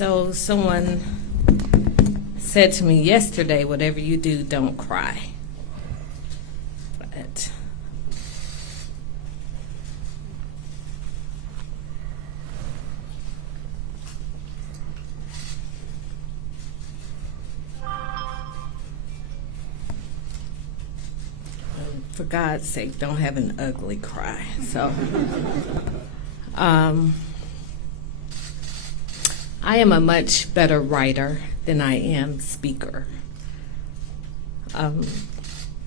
So someone said to me yesterday, whatever you do, don't cry. But for God's sake, don't have an ugly cry. So I am a much better writer than I am speaker.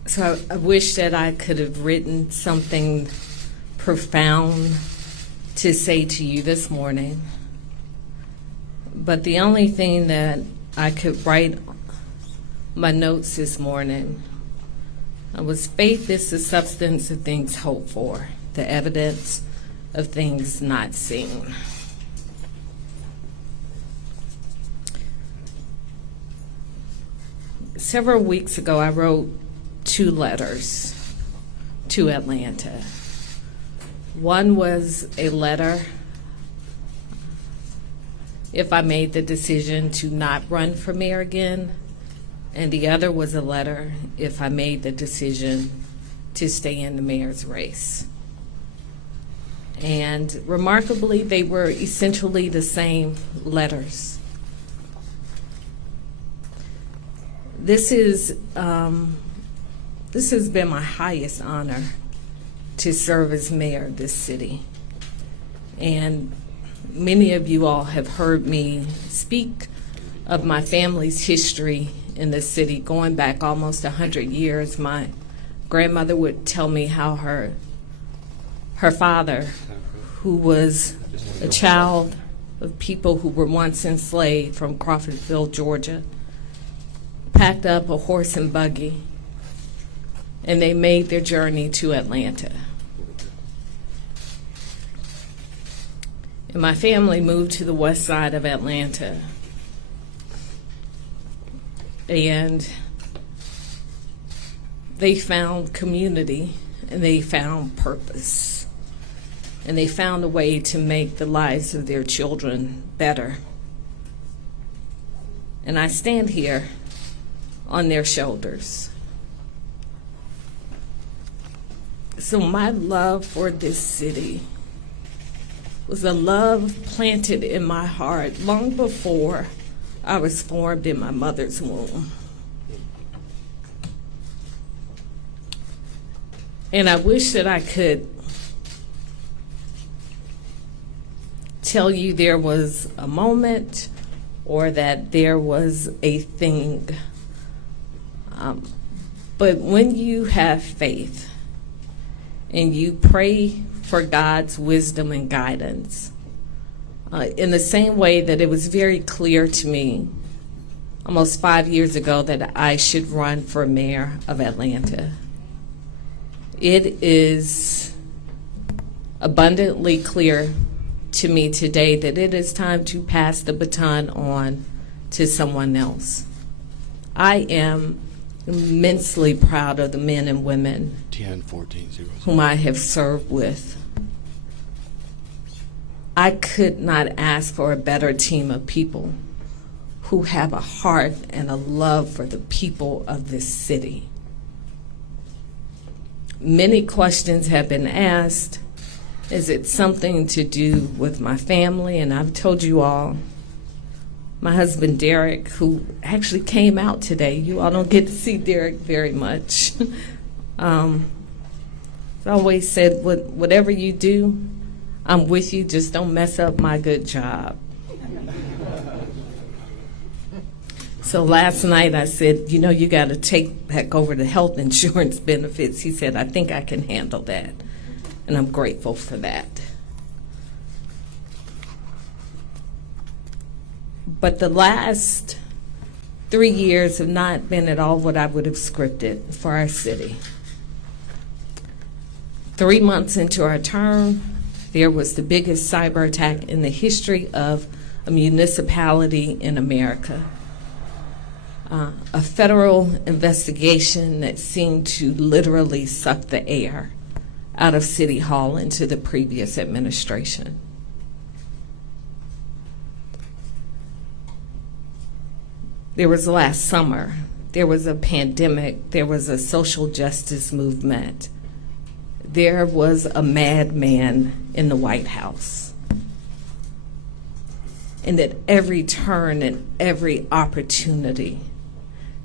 So I wish that I could have written something profound to say to you this morning. But the only thing that I could write my notes this morning was faith is the substance of things hoped for, the evidence of things not seen. Several weeks ago, I wrote 2 letters to Atlanta. One was a letter if I made the decision to not run for mayor again, and the other was a letter if I made the decision to stay in the mayor's race. And remarkably, they were essentially the same letters. This has been my highest honor to serve as mayor of this city. And many of you all have heard me speak of my family's history in this city, going back almost 100 years. My grandmother would tell me how her father, who was a child of people who were once enslaved from Crawfordville, Georgia, packed up a horse and buggy, and they made their journey to Atlanta. And my family moved to the west side of Atlanta. And they found community, and they found purpose, and they found a way to make the lives of their children better. And I stand here on their shoulders. So my love for this city was a love planted in my heart long before I was formed in my mother's womb. And I wish that I could tell you there was a moment or that there was a thing. But when you have faith and you pray for God's wisdom and guidance, in the same way that it was very clear to me almost 5 years ago that I should run for mayor of Atlanta, it is abundantly clear to me today that it is time to pass the baton on to someone else. I am immensely proud of the men and women whom I have served with. I could not ask for a better team of people who have a heart and a love for the people of this city. Many questions have been asked. Is it something to do with my family? And I've told you all, my husband Derek, who actually came out today. You all don't get to see Derek very much. I always said, whatever you do, I'm with you, just don't mess up my good job. So last night I said, you got to take back over the health insurance benefits. He said, I think I can handle that. And I'm grateful for that. But the last 3 years have not been at all what I would have scripted for our city. 3 months into our term, there was the biggest cyber attack in the history of a municipality in America. A federal investigation that seemed to literally suck the air out of City Hall into the previous administration. There was last summer. There was a pandemic. There was a social justice movement. There was a madman in the White House. And at every turn and every opportunity,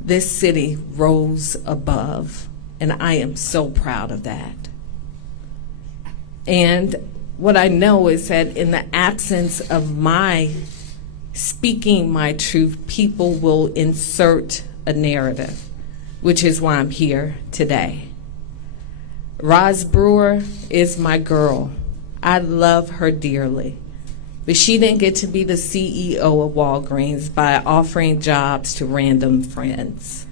this city rose above, and I am so proud of that. And what I know is that in the absence of my speaking my truth, people will insert a narrative, which is why I'm here today. Roz Brewer is my girl. I love her dearly. But she didn't get to be the CEO of Walgreens by offering jobs to random friends.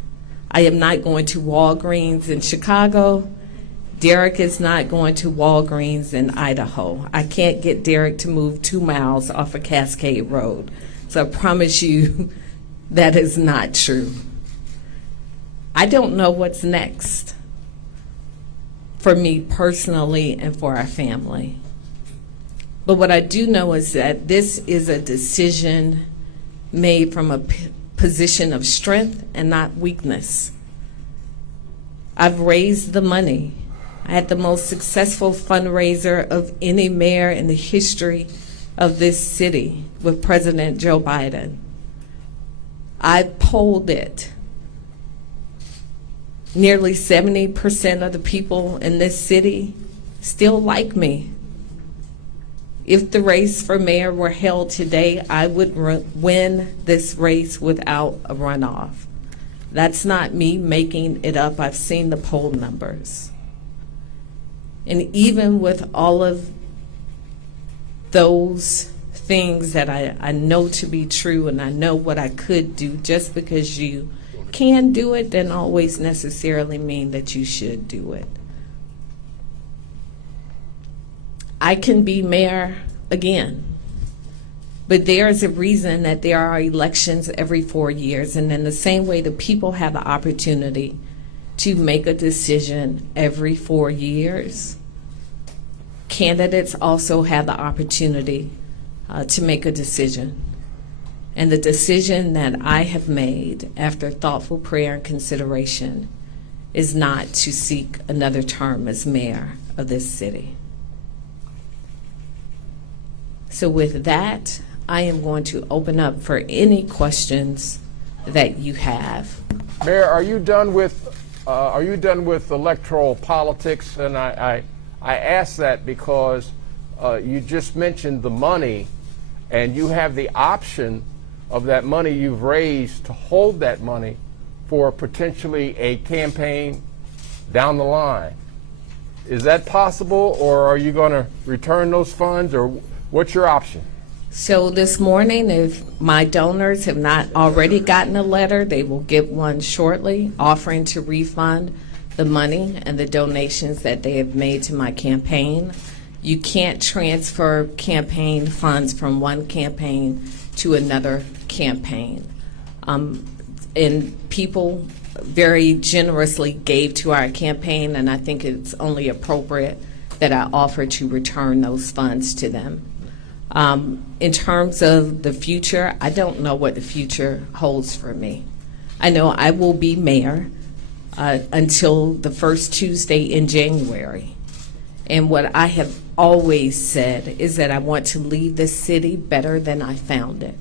I am not going to Walgreens in Chicago. Derek is not going to Walgreens in Idaho. I can't get Derek to move 2 miles off of Cascade Road. So I promise you that is not true. I don't know what's next for me personally and for our family. But what I do know is that this is a decision made from a position of strength and not weakness. I've raised the money. I had the most successful fundraiser of any mayor in the history of this city with President Joe Biden. I polled it. Nearly 70% of the people in this city still like me. If the race for mayor were held today, I would win this race without a runoff. That's not me making it up. I've seen the poll numbers. And even with all of those things that I know to be true, and I know what I could do, just because you can do it doesn't always necessarily mean that you should do it. I can be mayor again, but there's a reason that there are elections every 4 years, and in the same way the people have the opportunity to make a decision every 4 years, candidates also have the opportunity to make a decision. And the decision that I have made after thoughtful prayer and consideration is not to seek another term as mayor of this city. So with that, I am going to open up for any questions that you have. Mayor, are you done with electoral politics? And I ask that because you just mentioned the money, and you have the option of that money you've raised to hold that money for potentially a campaign down the line. Is that possible, or are you going to return those funds, or what's your option? So this morning, if my donors have not already gotten a letter, they will get one shortly offering to refund the money and the donations that they have made to my campaign. You can't transfer campaign funds from one campaign to another campaign. And people very generously gave to our campaign, and I think it's only appropriate that I offer to return those funds to them. In terms of the future, I don't know what the future holds for me. I know I will be mayor until the first Tuesday in January. And what I have always said is that I want to leave this city better than I found it.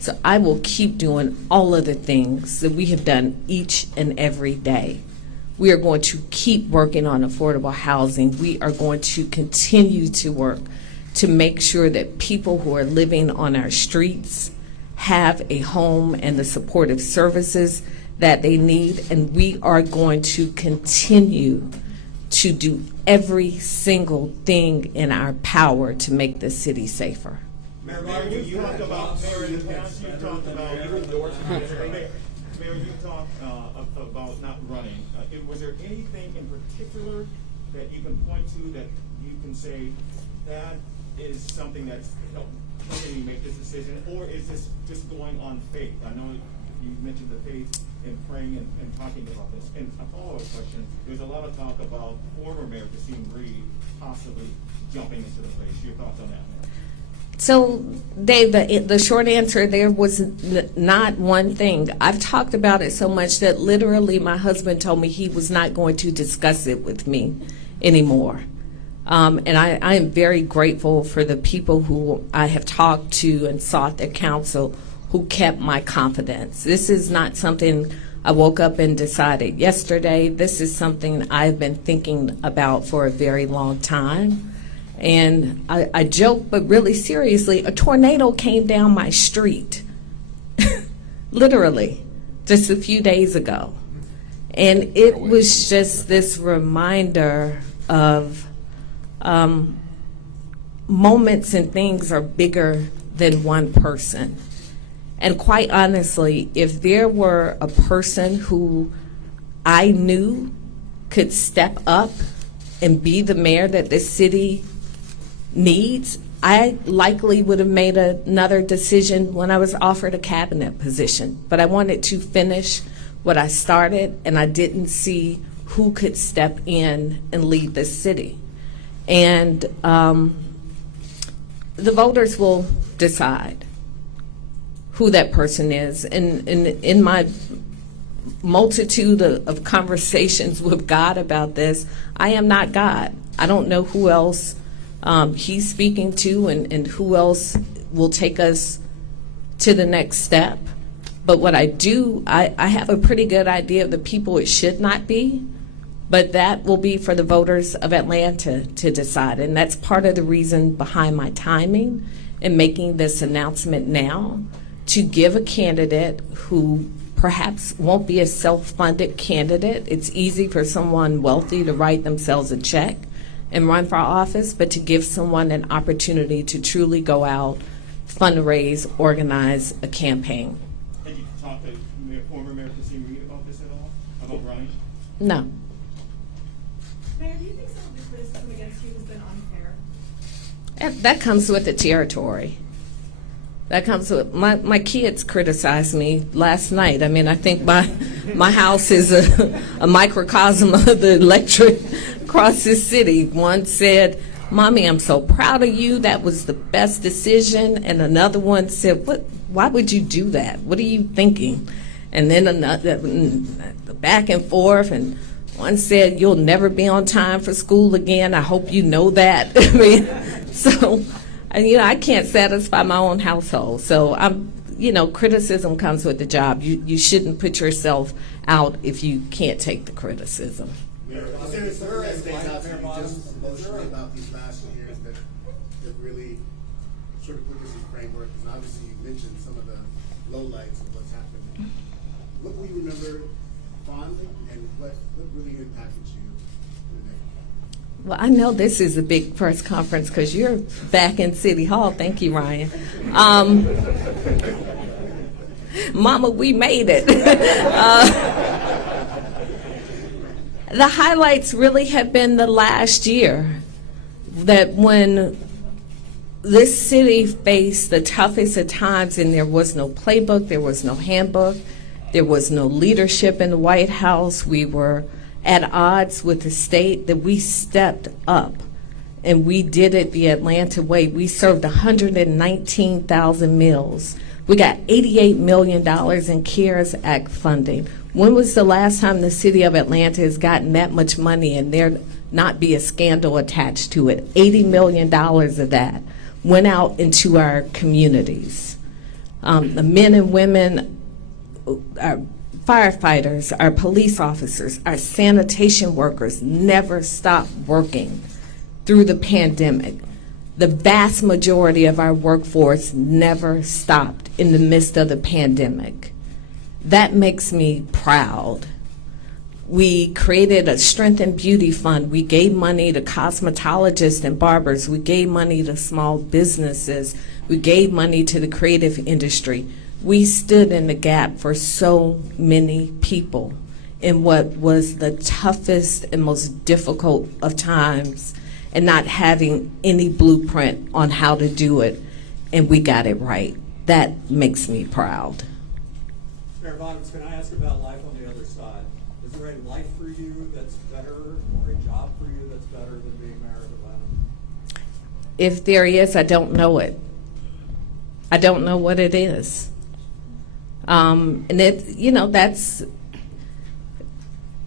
So I will keep doing all of the things that we have done each and every day. We are going to keep working on affordable housing. We are going to continue to work to make sure that people who are living on our streets have a home and the supportive services that they need. And we are going to continue to do every single thing in our power to make the city safer. Mayor, you talked about, Mayor, in the past, you talked about, Mayor, you talked about not running. Was there anything in particular that you can point to that you can say that is something that's helping you make this decision, or is this just going on faith? I know you mentioned the faith in praying and talking about this. And a follow-up question, there's a lot of talk about former Mayor Kasim Reed possibly jumping into the place. Your thoughts on that, Mayor? So, Dave, the short answer there was not one thing. I've talked about it so much that literally my husband told me he was not going to discuss it with me anymore. And I am very grateful for the people who I have talked to and sought their counsel who kept my confidence. This is not something I woke up and decided yesterday. This is something I've been thinking about for a very long time. And I joke, but really seriously, a tornado came down my street, literally, just a few days ago. And it was just this reminder of moments and things are bigger than one person. And quite honestly, if there were a person who I knew could step up and be the mayor that this city needs, I likely would have made another decision when I was offered a cabinet position. But I wanted to finish what I started, and I didn't see who could step in and lead this city. And the voters will decide who that person is. And in my multitude of conversations with God about this, I am not God. I don't know who else he's speaking to and who else will take us to the next step. But what I do, I have a pretty good idea of the people it should not be, but that will be for the voters of Atlanta to decide. And that's part of the reason behind my timing in making this announcement now, to give a candidate who perhaps won't be a self-funded candidate. It's easy for someone wealthy to write themselves a check and run for office, but to give someone an opportunity to truly go out, fundraise, organize a campaign. Have you talked to former Mayor Keisha Lance about this at all, about running? No. Mayor, do you think some of the criticism against you has been unfair? That comes with the territory. That comes with, my kids criticized me last night. I mean, I think my house is a microcosm of the electorate across this city. One said, "Mommy, I'm so proud of you. That was the best decision." And another one said, why would you do that? What are you thinking? And then another, back and forth. And one said, "You'll never be on time for school again. I hope you know that." I mean, so, I can't satisfy my own household. So criticism comes with the job. You shouldn't put yourself out if you can't take the criticism. Is there anything out to you just emotionally about these last years that really sort of put this in framework? Because obviously you mentioned some of the lowlights of what's happened. What will you remember fondly, and what really impacted you today? Well, I know this is a big press conference because you're back in City Hall. Thank you, Ryan. Mama, we made it. The highlights really have been the last year, that when this city faced the toughest of times and there was no playbook, there was no handbook, there was no leadership in the White House, we were at odds with the state, that we stepped up and we did it the Atlanta way. We served 119,000 meals. We got $88 million in CARES Act funding. When was the last time the city of Atlanta has gotten that much money and there not be a scandal attached to it? $80 million of that went out into our communities. The men and women, our firefighters, our police officers, our sanitation workers never stopped working through the pandemic. The vast majority of our workforce never stopped in the midst of the pandemic. That makes me proud. We created a Strength and Beauty Fund. We gave money to cosmetologists and barbers. We gave money to small businesses. We gave money to the creative industry. We stood in the gap for so many people in what was the toughest and most difficult of times, and not having any blueprint on how to do it, and we got it right. That makes me proud. Mayor Bottoms, can I ask about life on the other side? Is there a life for you that's better, or a job for you that's better than being mayor of Atlanta? If there is, I don't know it. I don't know what it is. And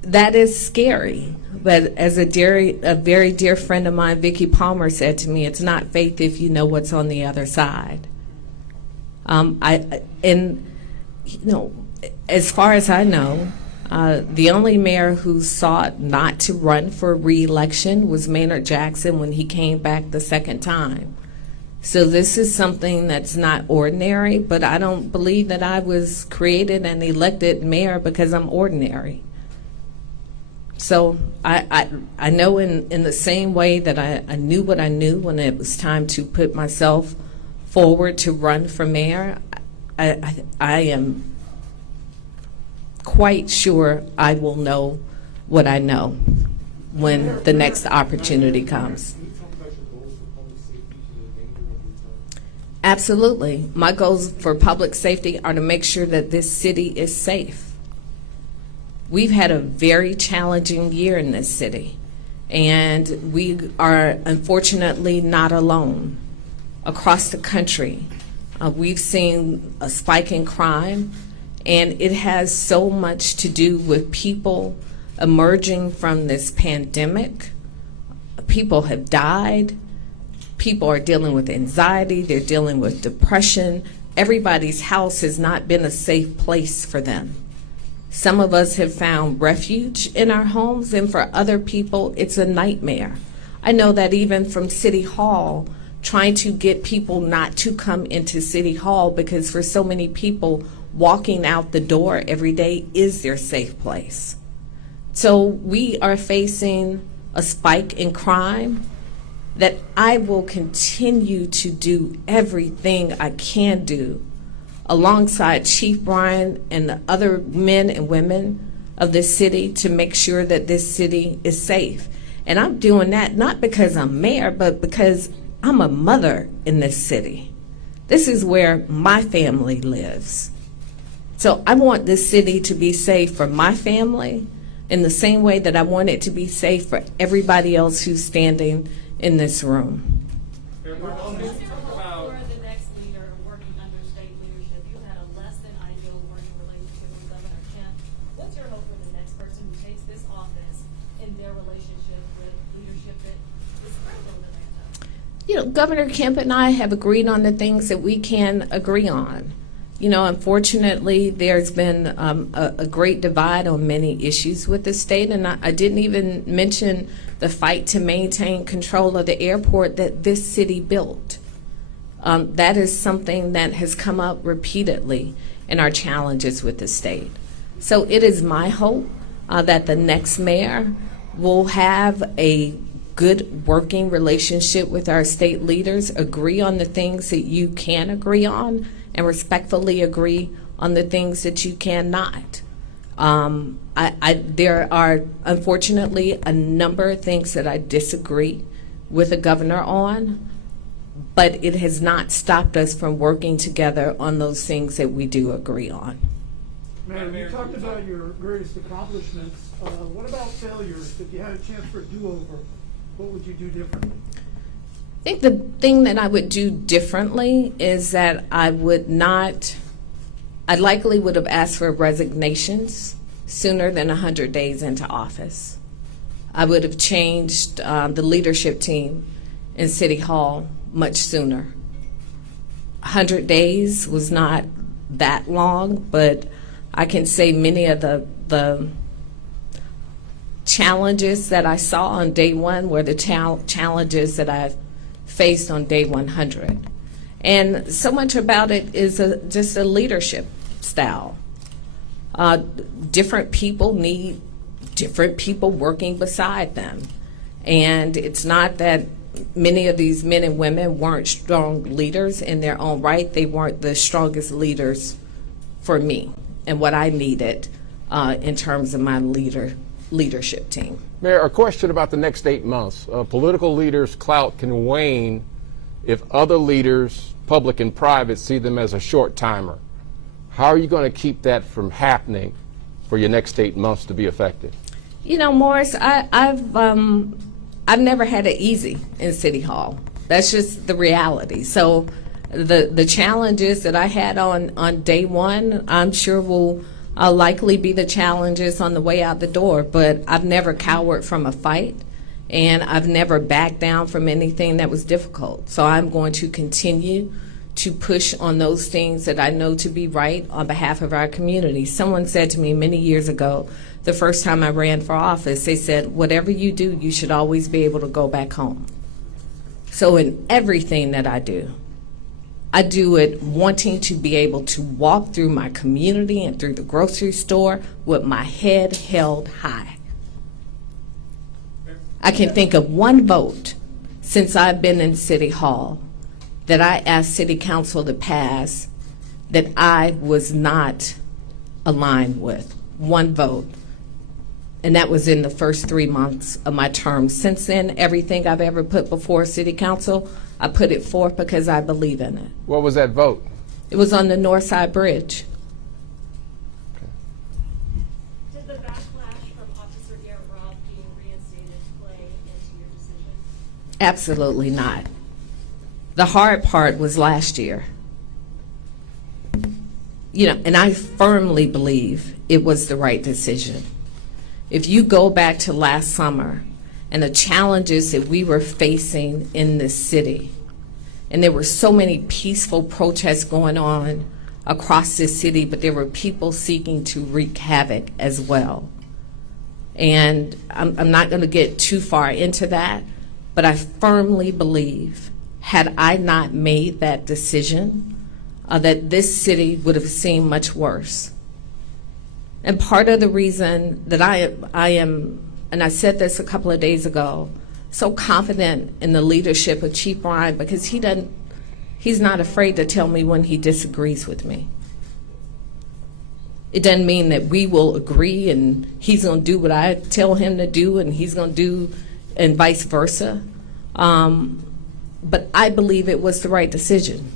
that is scary. But as a very dear friend of mine, Vicki Palmer, said to me, it's not faith if you know what's on the other side. As far as I know, the only mayor who sought not to run for re-election was Maynard Jackson when he came back the second time. So this is something that's not ordinary, but I don't believe that I was created and elected mayor because I'm ordinary. So I know in the same way that I knew what I knew when it was time to put myself forward to run for mayor, I am quite sure I will know what I know when the next opportunity comes. Can you talk about your goals for public safety to the remainder of your term? Absolutely. My goals for public safety are to make sure that this city is safe. We've had a very challenging year in this city, and we are unfortunately not alone. Across the country, we've seen a spike in crime, and it has so much to do with people emerging from this pandemic. People have died. People are dealing with anxiety. They're dealing with depression. Everybody's house has not been a safe place for them. Some of us have found refuge in our homes, and for other people, it's a nightmare. I know that even from City Hall, trying to get people not to come into City Hall, because for so many people, walking out the door every day is their safe place. So we are facing a spike in crime that I will continue to do everything I can do alongside Chief Bryan and the other men and women of this city to make sure that this city is safe. And I'm doing that not because I'm mayor, but because I'm a mother in this city. This is where my family lives. So I want this city to be safe for my family in the same way that I want it to be safe for everybody else who's standing in this room. What's your hope for the next leader working under state leadership? You had a less than ideal working relationship with Governor Kemp. What's your hope for the next person who takes this office in their relationship with leadership that is critical to that? Governor Kemp and I have agreed on the things that we can agree on. Unfortunately, there's been a great divide on many issues with the state, and I didn't even mention the fight to maintain control of the airport that this city built. That is something that has come up repeatedly in our challenges with the state. So it is my hope that the next mayor will have a good working relationship with our state leaders, agree on the things that you can agree on, and respectfully agree on the things that you cannot. There are, unfortunately, a number of things that I disagree with the governor on, but it has not stopped us from working together on those things that we do agree on. Mayor, you talked about your greatest accomplishments. What about failures? If you had a chance for a do-over, what would you do differently? I think the thing that I would do differently is that I likely would have asked for resignations sooner than 100 days into office. I would have changed the leadership team in City Hall much sooner. 100 days was not that long, but I can say many of the challenges that I saw on day one were the challenges that I've faced on day 100. And so much about it is just a leadership style. Different people need different people working beside them. And it's not that many of these men and women weren't strong leaders in their own right. They weren't the strongest leaders for me and what I needed in terms of my leadership team. Mayor, a question about the next 8 months. Political leaders' clout can wane if other leaders, public and private, see them as a short timer. How are you going to keep that from happening for your next 8 months to be effective? Morris, I've never had it easy in City Hall. That's just the reality. So, The challenges that I had on day one, I'm sure will likely be the challenges on the way out the door, but I've never cowered from a fight, and I've never backed down from anything that was difficult. So I'm going to continue to push on those things that I know to be right on behalf of our community. Someone said to me many years ago, the first time I ran for office, they said, whatever you do, you should always be able to go back home. So in everything that I do it wanting to be able to walk through my community and through the grocery store with my head held high. I can think of one vote since I've been in City Hall that I asked City Council to pass that I was not aligned with. One vote. And that was in the first 3 months of my term. Since then, everything I've ever put before City Council, I put it forth because I believe in it. What was that vote? It was on the North Side Bridge. Did the backlash from Officer Garrett Robb being reinstated play into your decision? Absolutely not. The hard part was last year. And I firmly believe it was the right decision. If you go back to last summer and the challenges that we were facing in this city, and there were so many peaceful protests going on across this city, but there were people seeking to wreak havoc as well. And I'm not going to get too far into that, but I firmly believe, had I not made that decision, that this city would have seemed much worse. And part of the reason that I am, and I said this a couple of days ago, so confident in the leadership of Chief Ryan, because he's not afraid to tell me when he disagrees with me. It doesn't mean that we will agree and he's going to do what I tell him to do and he's going to do, and vice versa. But I believe it was the right decision.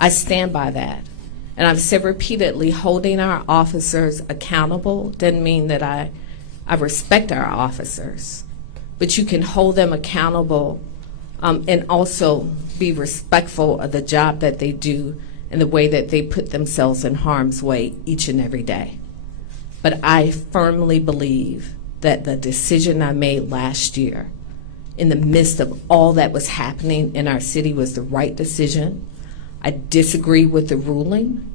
I stand by that. And I've said repeatedly, holding our officers accountable doesn't mean that I respect our officers, but you can hold them accountable and also be respectful of the job that they do and the way that they put themselves in harm's way each and every day. But I firmly believe that the decision I made last year in the midst of all that was happening in our city was the right decision. I disagree with the ruling.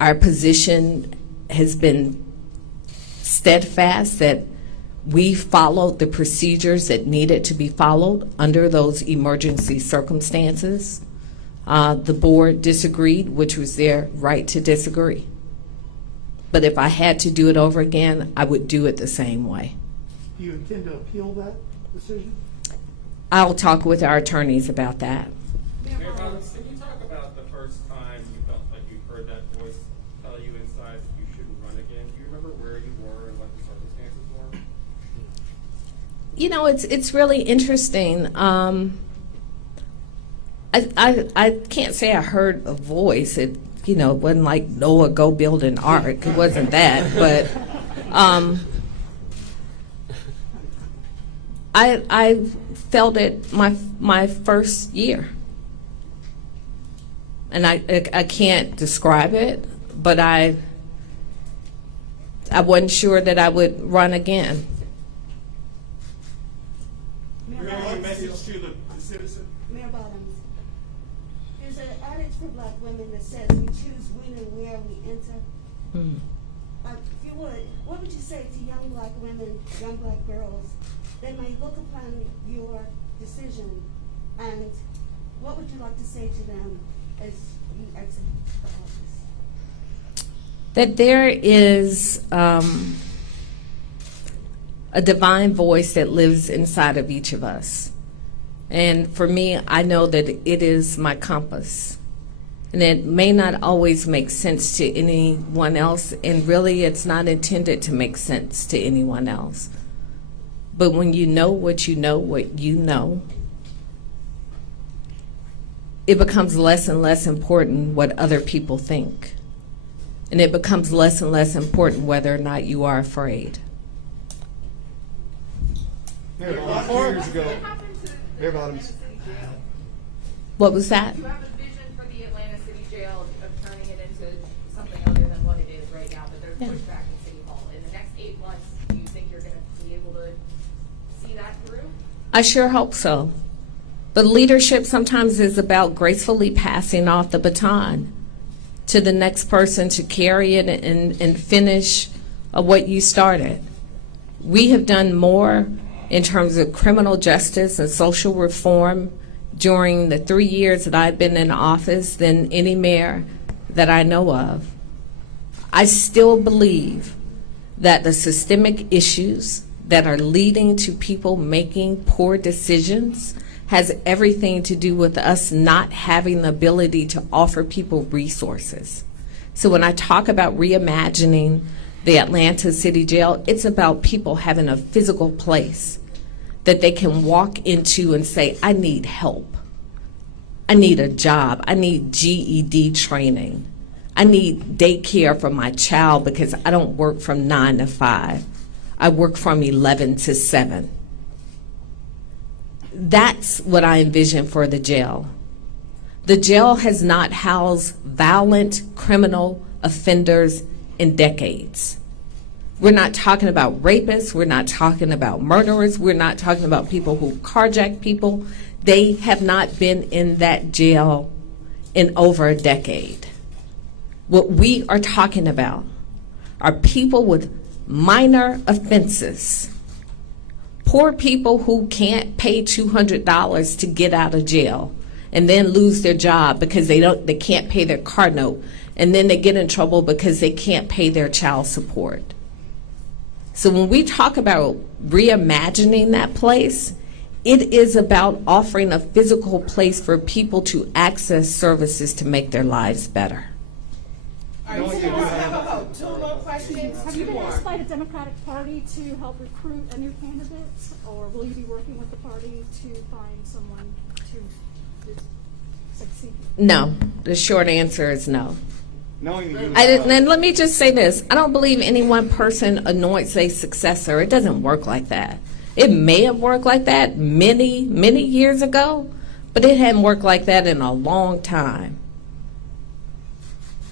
Our position has been steadfast that we followed the procedures that needed to be followed under those emergency circumstances. The board disagreed, which was their right to disagree. But if I had to do it over again, I would do it the same way. Do you intend to appeal that decision? I'll talk with our attorneys about that. Mayor Bottoms, can you talk about the first time you felt like you heard that voice tell you inside you shouldn't run again? Do you remember where you were and what the circumstances were? It's really interesting. I can't say I heard a voice. It wasn't like Noah, go build an ark. It wasn't that, but I felt it my first year. And I can't describe it, but I wasn't sure that I would run again. Remember the message to the citizen? Mayor Bottoms, there's an adage for black women that says we choose when and where we enter. If you would, what would you say to young black women, young black girls that may look upon your decision, and what would you like to say to them as you exit the office? That there is a divine voice that lives inside of each of us. And for me, I know that it is my compass. And it may not always make sense to anyone else, and really it's not intended to make sense to anyone else. But when you know what you know, it becomes less and less important what other people think. And it becomes less and less important whether or not you are afraid. Mayor Bottoms, 2 years ago, Mayor Bottoms, What was that? Do you have a vision for the Atlanta City Jail of turning it into something other than what it is right now? But there's pushback in City Hall. In the next 8 months, do you think you're going to be able to see that through? I sure hope so. But leadership sometimes is about gracefully passing off the baton to the next person to carry it and finish what you started. We have done more in terms of criminal justice and social reform during the 3 years that I've been in office than any mayor that I know of. I still believe that the systemic issues that are leading to people making poor decisions has everything to do with us not having the ability to offer people resources. So when I talk about reimagining the Atlanta City Jail, it's about people having a physical place that they can walk into and say, I need help. I need a job. I need GED training. I need daycare for my child because I don't work from 9 to 5. I work from 11 to 7. That's what I envision for the jail. The jail has not housed violent criminal offenders in decades. We're not talking about rapists. We're not talking about murderers. We're not talking about people who carjack people. They have not been in that jail in over a decade. What we are talking about are people with minor offenses. Poor people who can't pay $200 to get out of jail and then lose their job because they can't pay their car note, and then they get in trouble because they can't pay their child support. So when we talk about reimagining that place, it is about offering a physical place for people to access services to make their lives better. Two more questions. Have you been asked by the Democratic Party to help recruit a new candidate, or will you be working with the party to find someone to succeed? No, the short answer is no. Knowing And let me just say this. I don't believe any one person anoints a successor. It doesn't work like that. It may have worked like that many, many years ago, but it hadn't worked like that in a long time.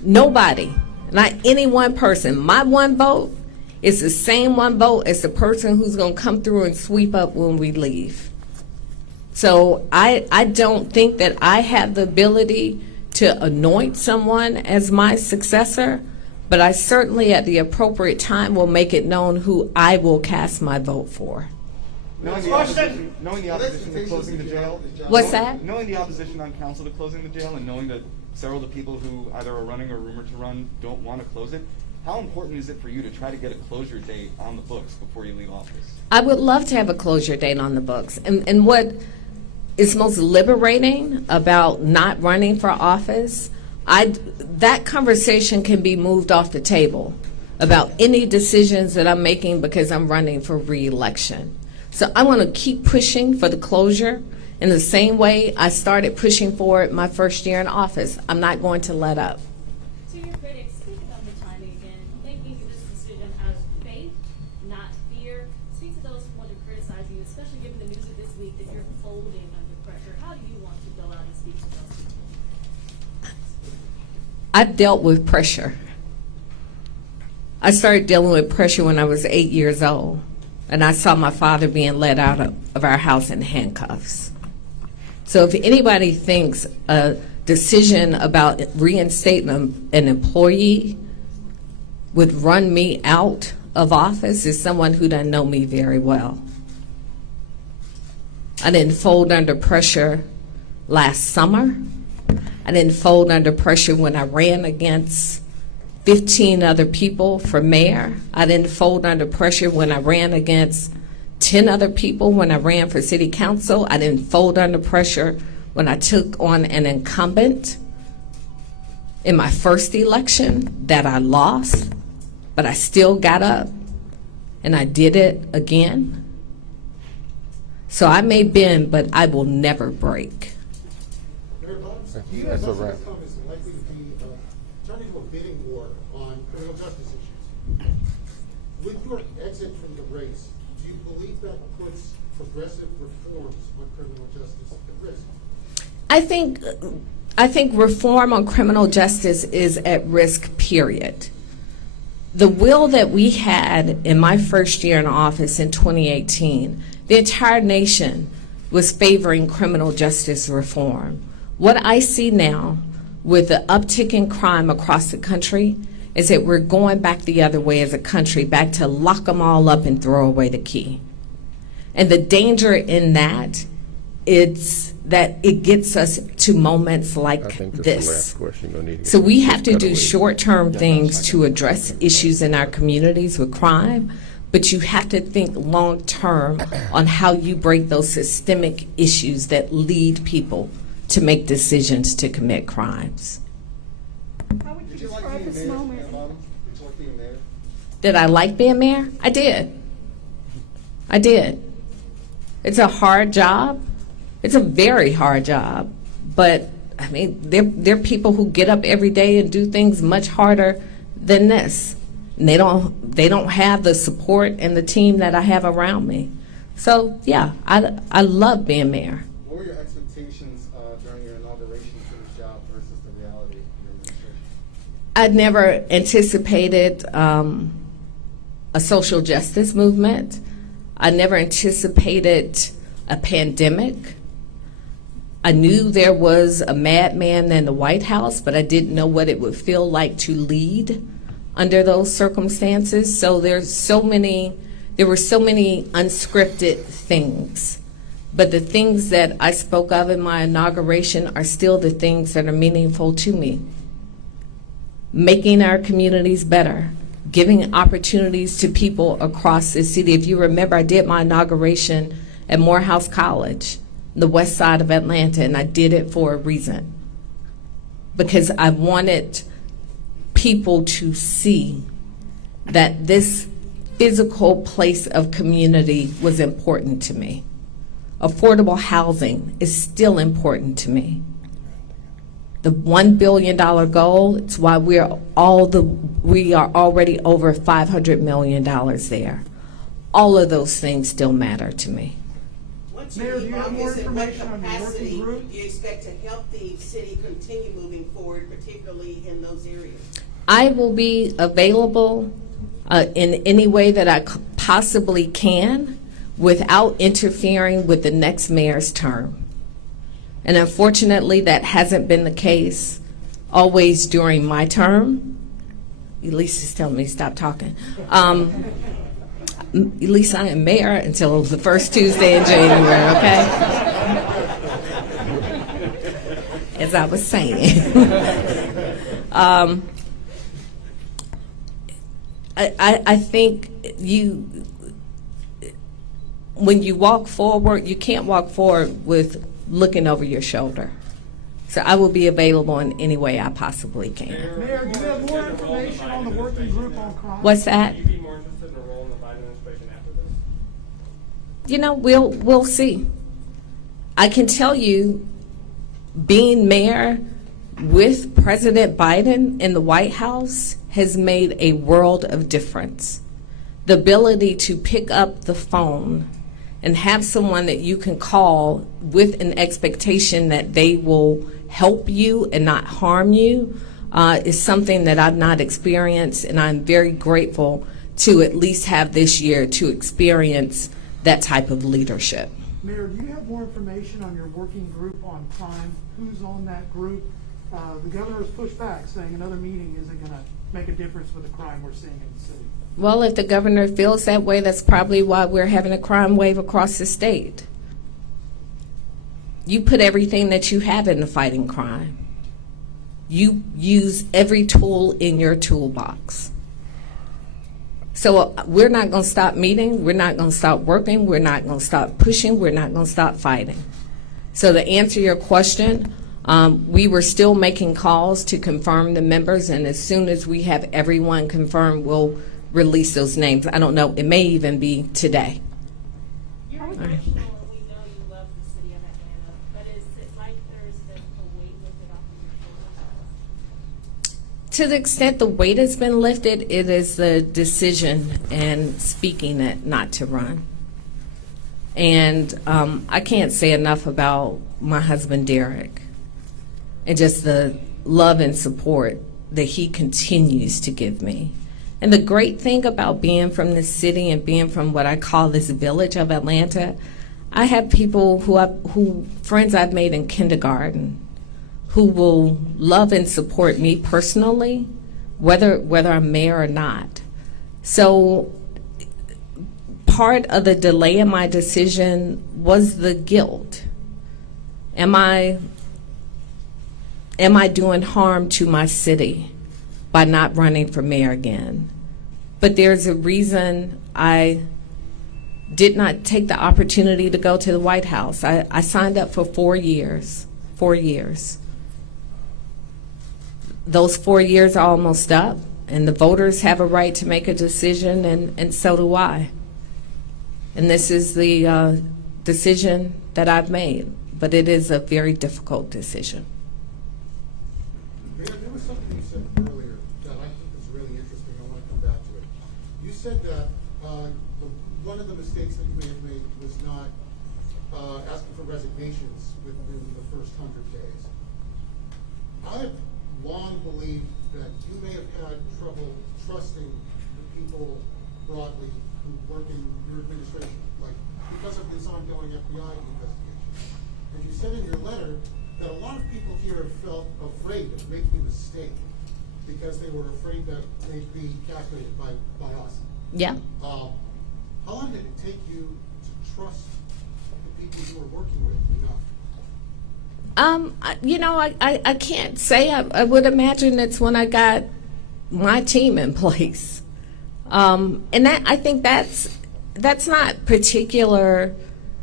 Nobody, not any one person. My one vote is the same one vote as the person who's going to come through and sweep up when we leave. So I don't think that I have the ability to anoint someone as my successor, but I certainly at the appropriate time will make it known who I will cast my vote for. Knowing the opposition to closing the jail. What's that? Knowing the opposition on council to closing the jail, and knowing that several of the people who either are running or rumored to run don't want to close it, how important is it for you to try to get a closure date on the books before you leave office? I would love to have a closure date on the books. And what is most liberating about not running for office, that conversation can be moved off the table about any decisions that I'm making because I'm running for reelection. So I want to keep pushing for the closure in the same way I started pushing for it my first year in office. I'm not going to let up. To your critics, speak about the timing again, making this decision out of faith, not fear. Speak to those who want to criticize you, especially given the news of this week that you're folding under pressure. How do you want to go out and speak to those people? I've dealt with pressure. I started dealing with pressure when I was 8 years old, and I saw my father being let out of our house in handcuffs. So if anybody thinks a decision about reinstating an employee would run me out of office, is someone who doesn't know me very well. I didn't fold under pressure last summer. I didn't fold under pressure when I ran against 15 other people for mayor. I didn't fold under pressure when I ran against 10 other people when I ran for city council. I didn't fold under pressure when I took on an incumbent in my first election that I lost, but I still got up and I did it again. So I may bend, but I will never break. Mayor Bottoms, do you That's have a wrap. this outcome is likely to be turned into a bidding war on criminal justice issues? With your exit from the race, do you believe that puts progressive reforms on criminal justice at risk? I think reform on criminal justice is at risk, period. The will that we had in my first year in office in 2018, the entire nation was favoring criminal justice reform. What I see now with the uptick in crime across the country is that we're going back the other way as a country, back to lock them all up and throw away the key. And the danger in that, it's that it gets us to moments like I think that's this. the last question you'll need to get. So we have to Cut do away. short-term things to address issues in our communities with crime, but you have to think long-term on how you break those systemic issues that lead people to make decisions to commit crimes. How would you Did you like describe being this mayor, moment? Mayor Bottoms? Did you like being mayor? Did I like being mayor? I did. I did. It's a hard job. It's a very hard job. But, I mean, there are people who get up every day and do things much harder than this. And they don't have the support and the team that I have around me. So, yeah, I love being mayor. What were your expectations during your inauguration for this job versus the reality of your administration? I never anticipated a social justice movement. I never anticipated a pandemic. I knew there was a madman in the White House, but I didn't know what it would feel like to lead under those circumstances. So there were so many unscripted things. But the things that I spoke of in my inauguration are still the things that are meaningful to me. Making our communities better, giving opportunities to people across the city. If you remember, I did my inauguration at Morehouse College, the west side of Atlanta, and I did it for a reason. Because I wanted people to see that this physical place of community was important to me. Affordable housing is still important to me. The $1 billion goal, it's why we are already over $500 million there. All of those things still matter to me. Once Mayor, you do leave you have more office, in what information on your working capacity group? do you expect to help the city continue moving forward, particularly in those areas? I will be available in any way that I possibly can without interfering with the next mayor's term. And unfortunately, that hasn't been the case always during my term. Elise is telling me to stop talking. Elise, I am mayor until the first Tuesday in January, okay? As I was saying. I think when you walk forward, you can't walk forward with looking over your shoulder. So I will be available in any way I possibly can. Mayor, do you have more information on the working group on crime? What's that? Would you be more interested in a role in the Biden administration after this? You know, we'll see. I can tell you, being mayor with President Biden in the White House has made a world of difference. The ability to pick up the phone and have someone that you can call with an expectation that they will help you and not harm you is something that I've not experienced, and I'm very grateful to at least have this year to experience that type of leadership. Mayor, do you have more information on your working group on crime? Who's on that group? The governor has pushed back, saying another meeting isn't going to make a difference with the crime we're seeing in the city. Well, if the governor feels that way, that's probably why we're having a crime wave across the state. You put everything that you have into fighting crime. You use every tool in your toolbox. So we're not going to stop meeting. We're not going to stop working. We're not going to stop pushing. We're not going to stop fighting. So to answer your question, we were still making calls to confirm the members, and as soon as we have everyone confirmed, we'll release those names. I don't know. It may even be today. You're emotional, and we know you love the city of Atlanta, but is it like there's been a weight lifted off of your shoulders? To the extent the weight has been lifted, it is the decision and speaking it not to run. And I can't say enough about my husband, Derek, and just the love and support that he continues to give me. And the great thing about being from this city and being from what I call this village of Atlanta, I have people who friends I've made in kindergarten, who will love and support me personally, whether I'm mayor or not. So part of the delay in my decision was the guilt. Am I doing harm to my city by not running for mayor again? But there's a reason I did not take the opportunity to go to the White House. I signed up for 4 years. 4 years. Those 4 years are almost up, and the voters have a right to make a decision, and so do I. And this is the decision that I've made, but it is a very difficult decision. Mayor, there was something you said earlier that I think is really interesting. I want to come back to it. You said that one of the mistakes that you may have made was not asking for resignations within the first 100 days. I have long believed that you may have had trouble trusting the people broadly who work in your administration, like because of this ongoing FBI investigation. And you said in your letter that a lot of people here felt afraid of making a mistake because they were afraid that they'd be calculated by us. Yeah. How long did it take you to trust the people you were working with enough? I can't say. I would imagine it's when I got my team in place. And that, I think that's not particular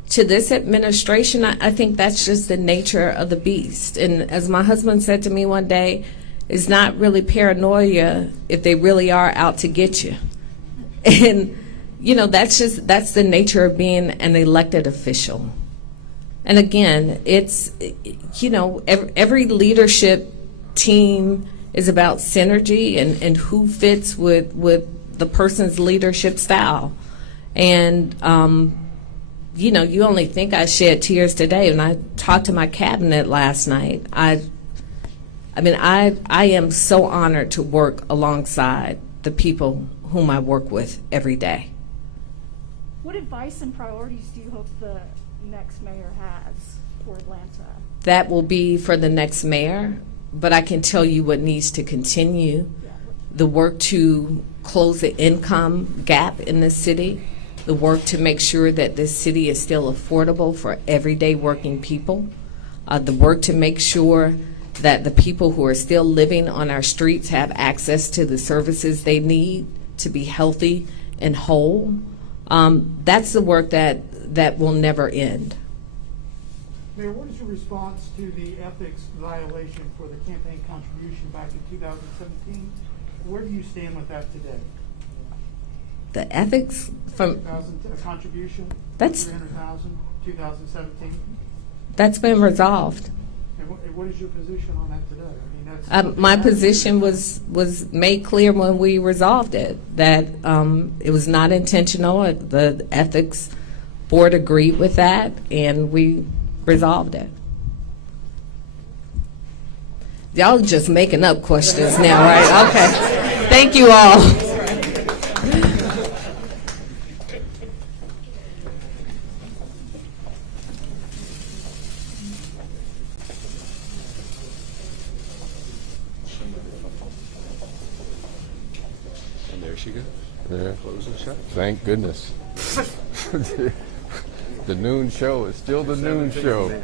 to this administration. I think that's just the nature of the beast. And as my husband said to me one day, it's not really paranoia if they really are out to get you. And, that's the nature of being an elected official. And again, it's, every leadership team is about synergy and who fits with the person's leadership style. And, you only think I shed tears today. When I talked to my cabinet last night, I am so honored to work alongside the people whom I work with every day. What advice and priorities do you hope the next mayor has for Atlanta? That will be for the next mayor, but I can tell you what needs to continue. The work to close the income gap in the city, the work to make sure that this city is still affordable for everyday working people, the work to make sure that the people who are still living on our streets have access to the services they need to be healthy and whole. That's the work that will never end. Mayor, what is your response to the ethics violation for the campaign contribution back in 2017? Where do you stand with that today? The ethics from contribution, that's 300,000, 2017. That's been resolved. And what is your position on that today? I mean, that's my position was made clear when we resolved it, that it was not intentional. The ethics board agreed with that, and we resolved it. Y'all just making up questions now, right? Okay. Thank you all. And there she goes. Yeah. Close the shut. Thank goodness. The noon show is still the noon show.